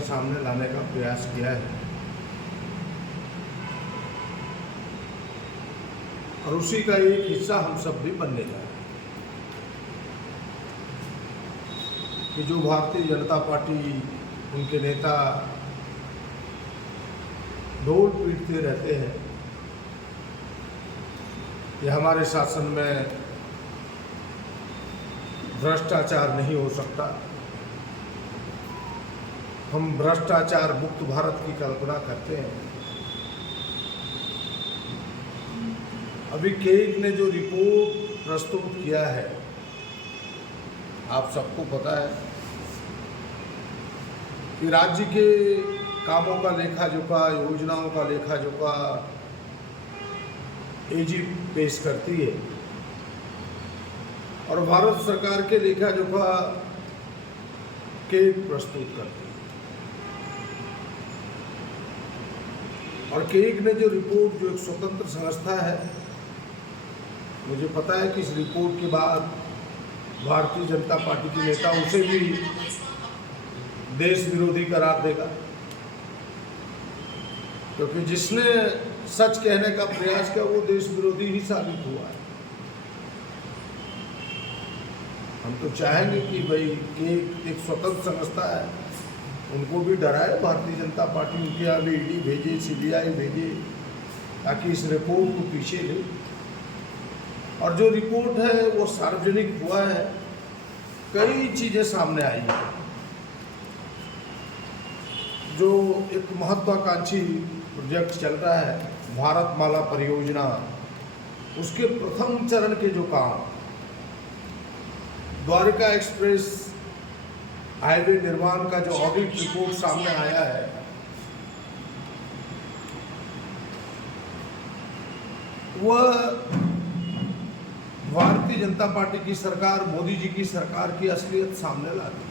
के सामने लाने का प्रयास किया है और उसी का एक हिस्सा हम सब भी बनने जा रहे हैं कि जो भारतीय जनता पार्टी, उनके नेता ढोल पीटते रहते हैं कि हमारे शासन में भ्रष्टाचार नहीं हो सकता, हम भ्रष्टाचार मुक्त भारत की कल्पना करते हैं। अभी केग ने जो रिपोर्ट प्रस्तुत किया है, आप सबको पता है कि राज्य के कामों का लेखा जोखा, योजनाओं का लेखा जोखा एजी पेश करती है और भारत सरकार के लेखा जोखा केग प्रस्तुत करती है। और केग ने जो रिपोर्ट, जो एक स्वतंत्र संस्था है, मुझे पता है कि इस रिपोर्ट के बाद भारतीय जनता पार्टी के नेता उसे भी देश विरोधी करार देगा, क्योंकि जिसने सच कहने का प्रयास किया वो देश विरोधी ही साबित हुआ है। हम तो चाहेंगे कि भाई एक स्वतंत्र संस्था है, उनको भी डराए भारतीय जनता पार्टी, उनके यहाँ भी ईडी भेजे, सीबीआई भेजे, ताकि इस रिपोर्ट को पीछे ले। और जो रिपोर्ट है वो सार्वजनिक हुआ है, कई चीज़ें सामने आई हैं। जो एक महत्वाकांक्षी प्रोजेक्ट चल रहा है, भारतमाला परियोजना, उसके प्रथम चरण के जो काम, द्वारका एक्सप्रेस हाईवे निर्माण का जो ऑडिट रिपोर्ट सामने आया है, वह भारतीय जनता पार्टी की सरकार, मोदी जी की सरकार की असलियत सामने ला दी।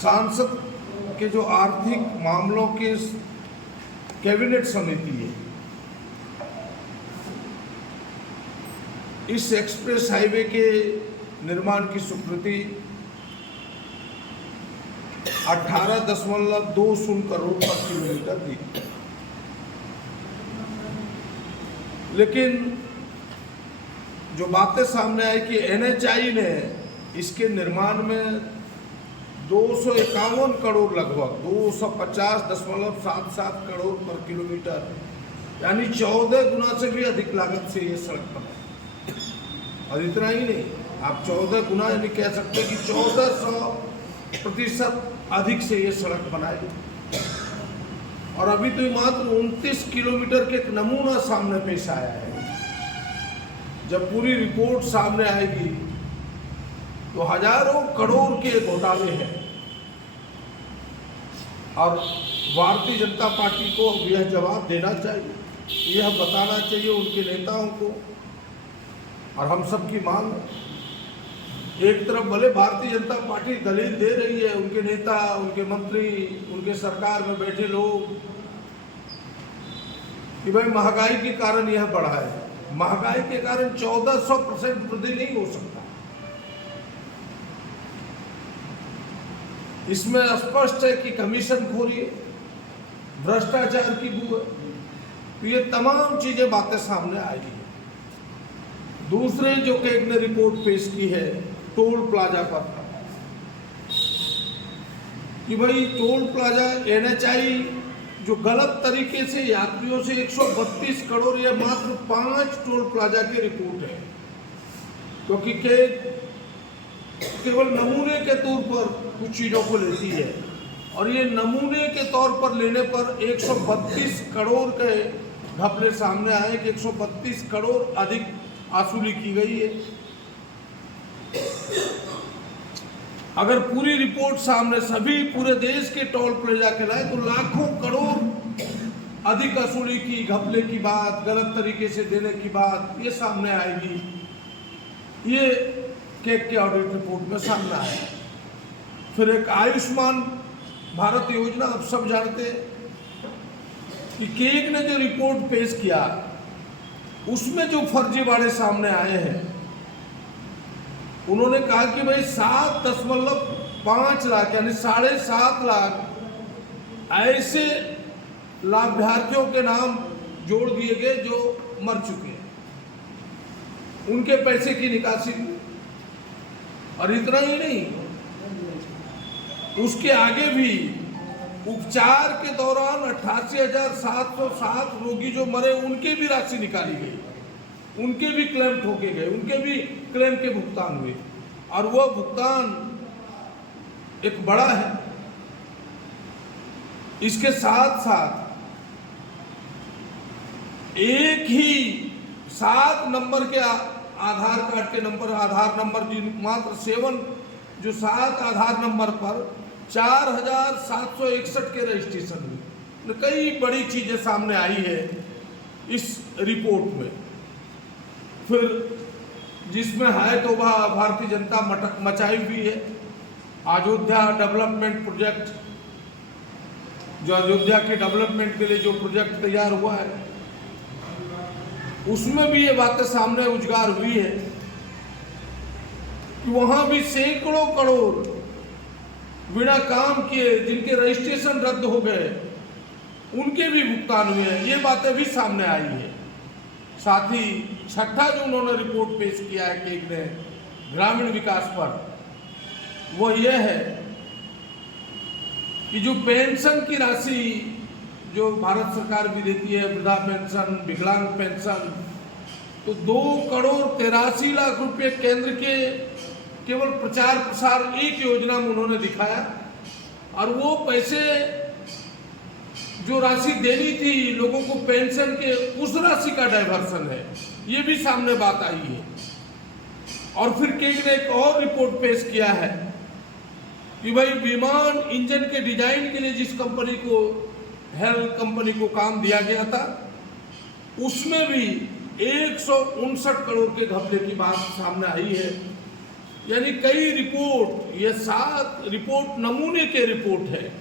सांसद के जो आर्थिक मामलों के कैबिनेट समिति है, इस एक्सप्रेस हाईवे के निर्माण की स्वीकृति 18.20 करोड़ प्रति किलोमीटर दी। लेकिन जो बातें सामने आई कि एनएचआई ने इसके निर्माण में 251 करोड़, लगभग 250.77 करोड़ पर किलोमीटर, यानी 14 गुना से भी अधिक लागत से ये सड़क बनी। और इतना ही नहीं, आप 14 गुना यानी कह सकते हैं कि 1400% अधिक से ये सड़क बनाई। और अभी तो मात्र 29 किलोमीटर के एक नमूना सामने पेश आया है। जब पूरी रिपोर्ट सामने आएगी तो हजारों करोड़ के घोटाले हैं और भारतीय जनता पार्टी को यह जवाब देना चाहिए, यह बताना चाहिए उनके नेताओं को। और हम सब की मांग, एक तरफ भले भारतीय जनता पार्टी दलील दे रही है, उनके नेता, उनके मंत्री, उनके सरकार में बैठे लोग, कि भाई महंगाई के कारण यह बढ़ा है। महंगाई के कारण 1400% वृद्धि नहीं हो सकता। इसमें स्पष्ट है कि कमीशनखोरी, भ्रष्टाचार की बू है। तो ये तमाम चीजें, बातें सामने आई है। दूसरे जो केग ने रिपोर्ट पेश की है टोल प्लाजा पर, कि भाई टोल प्लाजा, एनएचआई जो गलत तरीके से यात्रियों से 132 करोड़, या मात्र 5 टोल प्लाजा की रिपोर्ट है, क्योंकि केवल नमूने के तौर पर कुछ चीज़ों को लेती है। और ये नमूने के तौर पर लेने पर 132 करोड़ के घपले सामने आए कि 132 करोड़ अधिक वसूली की गई है। अगर पूरी रिपोर्ट सामने सभी पूरे देश के टोल प्लाजा के लाए तो लाखों करोड़ अधिक वसूली की, घपले की बात, गलत तरीके से देने की बात ये सामने आएगी। ये केग के ऑडिट रिपोर्ट में सामने आया। फिर एक आयुष्मान भारत योजना, आप सब जानते हैं कि केग ने जो रिपोर्ट पेश किया उसमें जो फर्जीवाड़े सामने आए हैं उन्होंने कहा कि भाई 7.5 लाख यानी 7.5 लाख ऐसे लाभार्थियों के नाम जोड़ दिए गए जो मर चुके हैं, उनके पैसे की निकासी। और इतना ही नहीं, उसके आगे भी उपचार के दौरान 88,707 रोगी जो मरे उनके भी राशि निकाली गई, उनके भी क्लेम ठोके गए, उनके भी क्लेम के भुगतान हुए। और वह भुगतान एक बड़ा है। इसके साथ साथ एक ही 7 नंबर के आधार कार्ड के नंबर, आधार नंबर मात्र 7 जो 7 आधार नंबर पर 4,761 के रजिस्ट्रेशन हुए। कई बड़ी चीजें सामने आई है इस रिपोर्ट में। फिर जिसमें है तो वह भारतीय जनता मचाई हुई है। अयोध्या डेवलपमेंट प्रोजेक्ट, जो अयोध्या के डेवलपमेंट के लिए जो प्रोजेक्ट तैयार हुआ है, उसमें भी ये बातें सामने उजागर हुई है कि वहां भी सैकड़ों करोड़ बिना काम किए जिनके रजिस्ट्रेशन रद्द हो गए, उनके भी भुगतान हुए हैं। ये बातें भी सामने आई है। साथ ही छठा जो उन्होंने रिपोर्ट पेश किया है केग ने ग्रामीण विकास पर, वो यह है कि जो पेंशन की राशि जो भारत सरकार भी देती है, वृद्धा पेंशन, विकलांग पेंशन, तो 2,83,00,000 रुपये केंद्र के केवल प्रचार प्रसार एक योजना में उन्होंने दिखाया, और वो पैसे जो राशि देनी थी लोगों को पेंशन के, उस राशि का डाइवर्सन है। ये भी सामने बात आई है। और फिर केग ने एक और रिपोर्ट पेश किया है कि भाई विमान इंजन के डिजाइन के लिए जिस कंपनी को, हेल कंपनी को काम दिया गया था, उसमें भी 159 करोड़ के घपले की बात सामने आई है। यानी कई रिपोर्ट, ये 7 रिपोर्ट नमूने के रिपोर्ट है।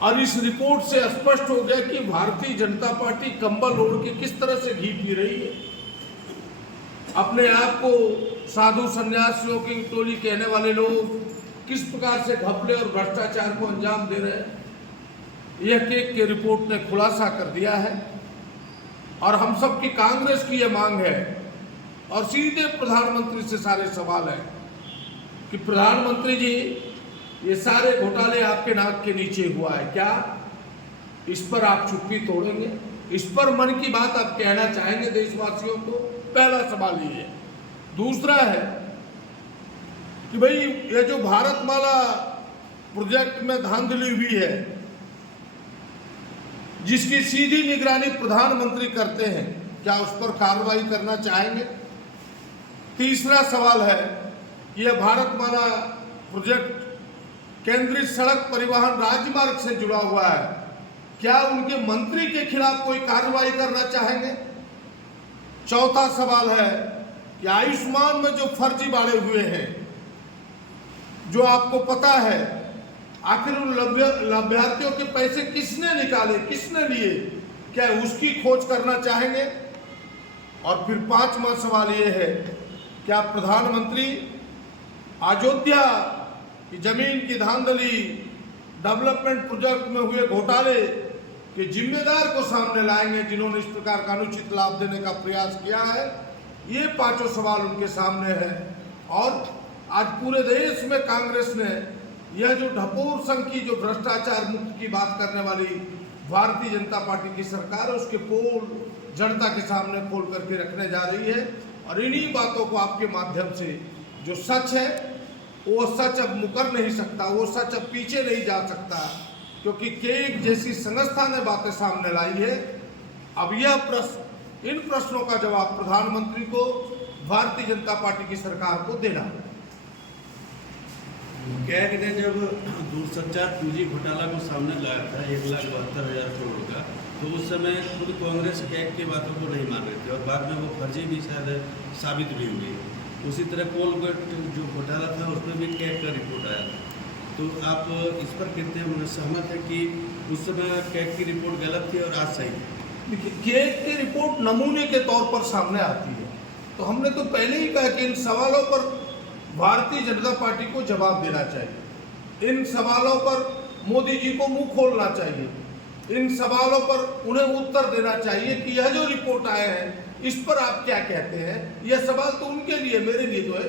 और इस रिपोर्ट से स्पष्ट हो गया कि भारतीय जनता पार्टी कंबल ओढ़ के किस तरह से घी पी रही है। अपने आप को साधु सन्यासियों की टोली कहने वाले लोग किस प्रकार से घपले और भ्रष्टाचार को अंजाम दे रहे हैं, यह केग के रिपोर्ट ने खुलासा कर दिया है। और हम सब की कांग्रेस की यह मांग है, और सीधे प्रधानमंत्री से सारे सवाल है कि प्रधानमंत्री जी, ये सारे घोटाले आपके नाक के नीचे हुआ है, क्या इस पर आप चुप्पी तोड़ेंगे? इस पर मन की बात आप कहना चाहेंगे देशवासियों को? पहला सवाल ये है। दूसरा है कि भाई ये जो भारतमाला प्रोजेक्ट में धांधली हुई है, जिसकी सीधी निगरानी प्रधानमंत्री करते हैं, क्या उस पर कार्रवाई करना चाहेंगे? तीसरा सवाल है कि यह भारतमाला प्रोजेक्ट केंद्रीय सड़क परिवहन राजमार्ग से जुड़ा हुआ है, क्या उनके मंत्री के खिलाफ कोई कार्रवाई करना चाहेंगे? चौथा सवाल है कि आयुष्मान में जो फर्जीवाड़े हुए हैं, जो आपको पता है, आखिर उन लाभार्थियों के पैसे किसने निकाले, किसने लिए, क्या उसकी खोज करना चाहेंगे? और फिर पांचवा सवाल ये है, क्या प्रधानमंत्री अयोध्या की जमीन की धांधली, डेवलपमेंट प्रोजेक्ट में हुए घोटाले के जिम्मेदार को सामने लाएंगे, जिन्होंने इस प्रकार का अनुचित लाभ देने का प्रयास किया है? ये पांचों सवाल उनके सामने है। और आज पूरे देश में कांग्रेस ने यह जो ढपोर संघ की जो भ्रष्टाचार मुक्त की बात करने वाली भारतीय जनता पार्टी की सरकार है, उसके पोल जनता के सामने खोल करके रखने जा रही है। और इन्हीं बातों को आपके माध्यम से, जो सच है वो सच अब मुकर नहीं सकता, वो सच अब पीछे नहीं जा सकता, क्योंकि केग जैसी संस्था ने बातें सामने लाई है। अब यह प्रश्न, इन प्रश्नों का जवाब प्रधानमंत्री को, भारतीय जनता पार्टी की सरकार को देना है। कैग ने जब दूरसंचार पूंजी घोटाला को सामने लाया था 1,72,000 करोड़ का, तो उस समय खुद कांग्रेस कैग की बातों को नहीं मान रही थी, और बाद में वो फर्जी भी शायद साबित भी हुई। उसी तरह कोलगेट जो घोटाला था, उसमें भी कैग का रिपोर्ट आया था। तो आप इस पर कितने सहमत है कि उस समय कैग की रिपोर्ट गलत थी और आज सही है? देखिए, केग की रिपोर्ट नमूने के तौर पर सामने आती है, तो हमने तो पहले ही कहा कि इन सवालों पर भारतीय जनता पार्टी को जवाब देना चाहिए। इन सवालों पर मोदी जी को मुंह खोलना चाहिए, इन सवालों पर उन्हें उत्तर देना चाहिए कि यह जो रिपोर्ट आए हैं इस पर आप क्या कहते हैं। यह सवाल तो उनके लिए, मेरे लिए तो है